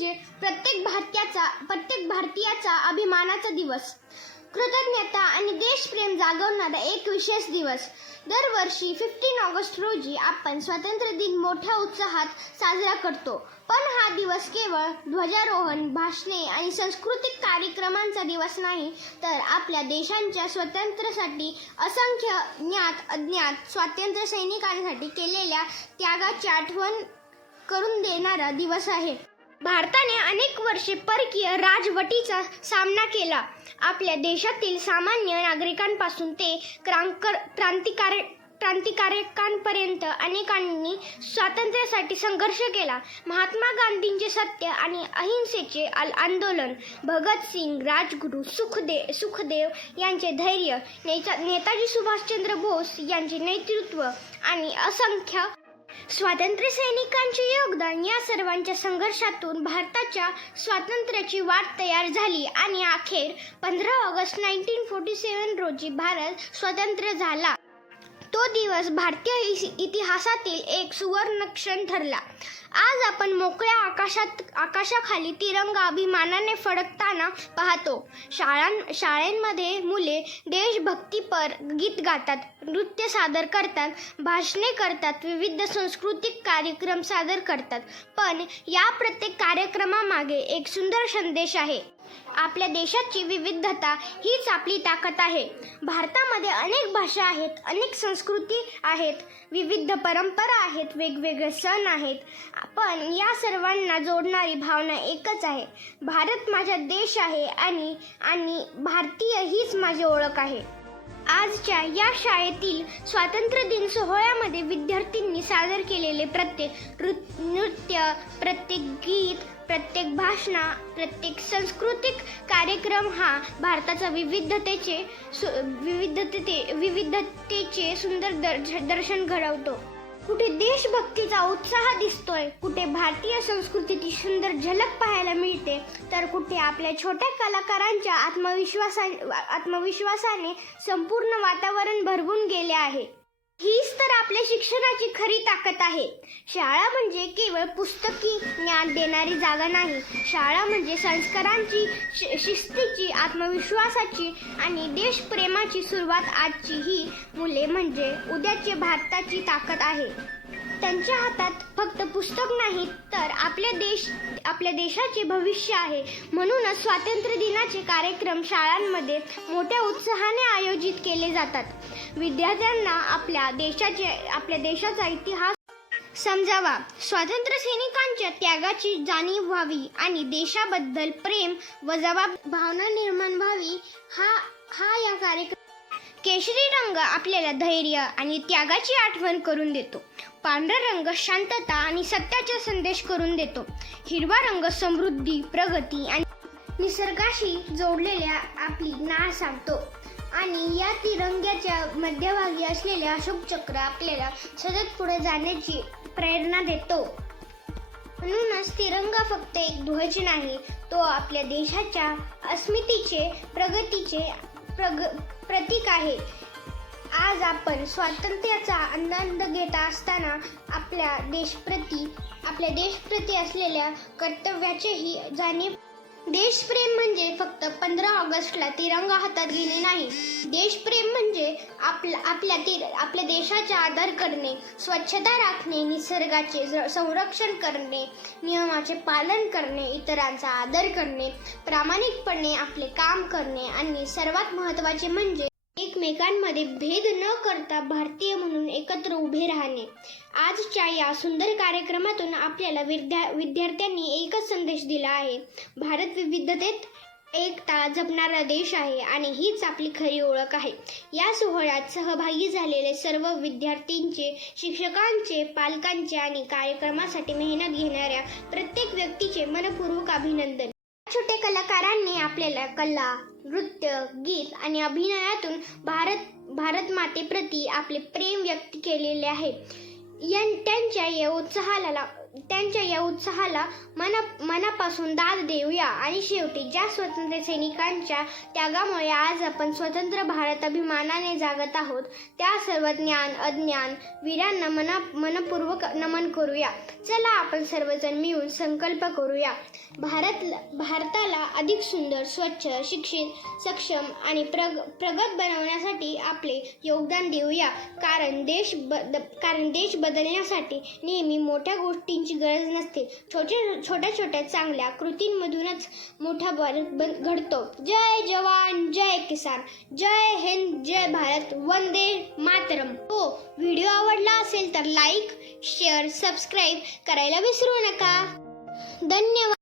म्हणजे प्रत्येक भारतीयाचा अभिमानाचा दिवस, कृतज्ञता आणि देशप्रेम जागवणारा एक विशेष दिवस. दरवर्षी 15 ऑगस्ट रोजी आपण स्वातंत्र्य दिन मोठ्या उत्साहात साजरा करतो. पण हा दिवस केवळ ध्वजारोहण, भाषणे आणि सांस्कृतिक कार्यक्रमांचा दिवस नाही, तर आपल्या देशाच्या स्वातंत्र्यासाठी असंख्य ज्ञात अज्ञात स्वातंत्र्य सैनिकांसाठी केलेल्या त्यागाची आठवण करून देणारा दिवस आहे. भारताने अनेक वर्षे परकीय राजवटीचा सामना केला. आपल्या देशातील सामान्य नागरिकांपासून ते क्रांतिकारकांपर्यंत अनेकांनी स्वातंत्र्यासाठी संघर्ष केला. महात्मा गांधींचे सत्य आणि अहिंसेचे आंदोलन, भगतसिंग, राजगुरू, सुखदेव यांचे धैर्य, नेताजी सुभाषचंद्र बोस यांचे नेतृत्व आणि असंख्य स्वातंत्र्य सैनिकांचे योगदान या सर्वांच्या संघर्षातून भारताच्या स्वातंत्र्याची वाट तयार झाली आणि अखेर 15 ऑगस्ट 1947 रोजी भारत स्वतंत्र झाला. तो दिवस भारतीय इतिहासातील एक सुवर्ण क्षण ठरला. आज आपण मोकळ्या आकाशाखाली तिरंगा अभिमानाने फडकताना पाहतो. शाळांमध्ये मुले देशभक्तीपर गीत गातात, नृत्य सादर करतात, भाषणे करतात, विविध सांस्कृतिक कार्यक्रम सादर करतात. पण या प्रत्येक कार्यक्रमामागे एक सुंदर संदेश आहे. आपल्या देशाची विविधता हीच आपली ताकद आहे. भारतामध्ये अनेक भाषा आहेत, अनेक संस्कृती आहेत, विविध परंपरा आहेत, वेगवेगळे सण आहेत, पण या सर्वांना जोडणारी भावना एकच आहे. भारत माझा देश आहे आणि भारतीय हीच माझी ओळख आहे. आजच्या या शाळेतील स्वातंत्र्य दिन सोहळ्यामध्ये विद्यार्थ्यांनी सादर केलेले प्रत्येक नृत्य, प्रत्येक गीत, प्रत्येक भाषण, प्रत्येक सांस्कृतिक कार्यक्रम हा भारताचा विविधतेचे सुंदर दर्शन घडवतो. कुठे देशभक्तीचा उत्साह दिसतोय, कुठे भारतीय संस्कृतीची सुंदर झलक पाहायला मिळते, तर कुठे आपल्या छोट्या कलाकारांच्या आत्मविश्वासाने संपूर्ण वातावरण भरवून गेले आहे. हीच तर आपल्या शिक्षणाची खरी ताकद आहे. शाळा म्हणजे केवळ पुस्तकी ज्ञान देणारी जागा नाही. शाळा म्हणजे संस्कारांची, शिस्तीची, आत्मविश्वासाची आणि देशप्रेमाची सुरुवात. आजची ही मुले म्हणजे उद्याचे भारताची ताकद आहे. त्यांच्या हातात फक्त पुस्तक नाही, तर आपल्या देशाचे भविष्य आहे. म्हणूनच स्वातंत्र्य दिनाचे कार्यक्रम शाळांमध्ये मोठ्या उत्साहाने आयोजित केले जातात. विद्यार्थ्यांना आपल्या देशाचा इतिहास समजावा, स्वातंत्र्य सैनिकांच्या त्यागाची जाणीव व्हावी आणि देशाबद्दल प्रेम व भावना निर्माण व्हावी. हा या कार्यक्रम. केशरी रंग आपल्याला धैर्य आणि त्यागाची आठवण करून देतो. पांढरा रंग शांतता आणि सत्याचा संदेश करून देतो. हिरवा रंग समृद्धी, प्रगती आणि निसर्गाशी जोडलेल्या आपली नाळ सांगतो. आणि या तिरंग्याच्या मध्यभागी असलेले अशोक चक्र आपल्याला सतत पुढे जाण्याची प्रेरणा देतो. म्हणूनच तिरंगा फक्त एक ध्वज नाही, तो आपल्या देशाच्या अस्मितेचे, प्रगतीचे प्रतीक आहे. आज आपण स्वातंत्र्याचा आनंद घेत असताना आपल्या देशप्रती असलेल्या कर्तव्याचीही जाणीव. देशप्रेम म्हणजे फक्त 15 ऑगस्टला तिरंगा हातात घेणे नाही. देशप्रेम म्हणजे आपल्या देशाचा आदर करणे, स्वच्छता राखणे, निसर्गाचे संरक्षण करणे, नियमाचे पालन करणे, इतरांचा आदर करणे, प्रामाणिकपणे आपले काम करणे आणि सर्वात महत्त्वाचे म्हणजे एकमेकांमध्ये भेद न करता भारतीय म्हणून एकत्र उभे राहणे. आजच्या या सुंदर कार्यक्रमातून आपल्याला विद्यार्थ्यांनी एकच संदेश दिला आहे. भारत विविधतेत एकता जपणारा देश आहे आणि हीच आपली खरी ओळख आहे. या सोहळ्यात सहभागी झालेले सर्व विद्यार्थ्यांचे, शिक्षकांचे, पालकांचे आणि कार्यक्रमासाठी मेहनत घेणाऱ्या प्रत्येक व्यक्तीचे मनपूर्वक अभिनंदन. छोटे कलाकारांनी आपल्याला कला, नृत्य, गीत आणि अभिनयातून भारत मातेप्रती आपले प्रेम व्यक्त केलेले आहे. त्या त्यांच्या या उत्साहाला मनापासून दाद देऊया. आणि शेवटी ज्या स्वातंत्र्य सैनिकांच्या त्यागामुळे आज आपण स्वतंत्र भारत अभिमानाने जागत आहोत, त्या सर्व ज्ञान अज्ञान वीरांना मनपूर्वक नमन करूया. चला आपण सर्वजण मिळून संकल्प करूया. भारताला अधिक सुंदर, स्वच्छ, शिक्षित, सक्षम आणि प्रगत बनवण्यासाठी आपले योगदान देऊया. कारण देश बदलण्यासाठी नेहमी मोठ्या गोष्टींची गरज नसते. छोट्या छोट्या चांगल्या कृतींमधूनच मोठा भारत घडतो. जय जवान, जय किसान, जय हिंद, जय भारत, वंदे मातरम. हो, व्हिडिओ आवडला असेल तर लाईक, शेअर, सबस्क्राईब करायला विसरू नका. धन्यवाद.